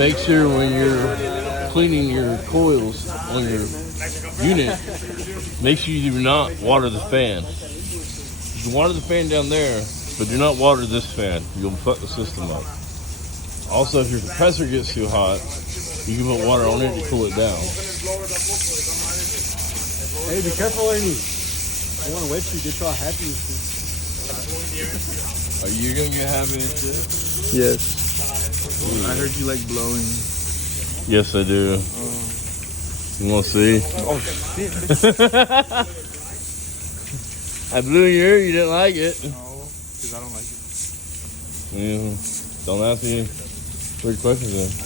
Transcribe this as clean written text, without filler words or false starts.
make sure when you're cleaning your coils on your unit, make sure you do not water the fan. You can water the fan down there, but do not water this fan. You'll fuck the system up. Also, if your compressor gets too hot, you can put water on it to cool it down. Hey, be careful, Ernie. I want to wet you. Get you all happy. Are you gonna get happy and shit? Yes. I heard you like blowing. Yes, I do. You want to see? Oh shit. I blew in your ear. You didn't like it. No, because I don't like it. Yeah. Don't ask me weird questions then.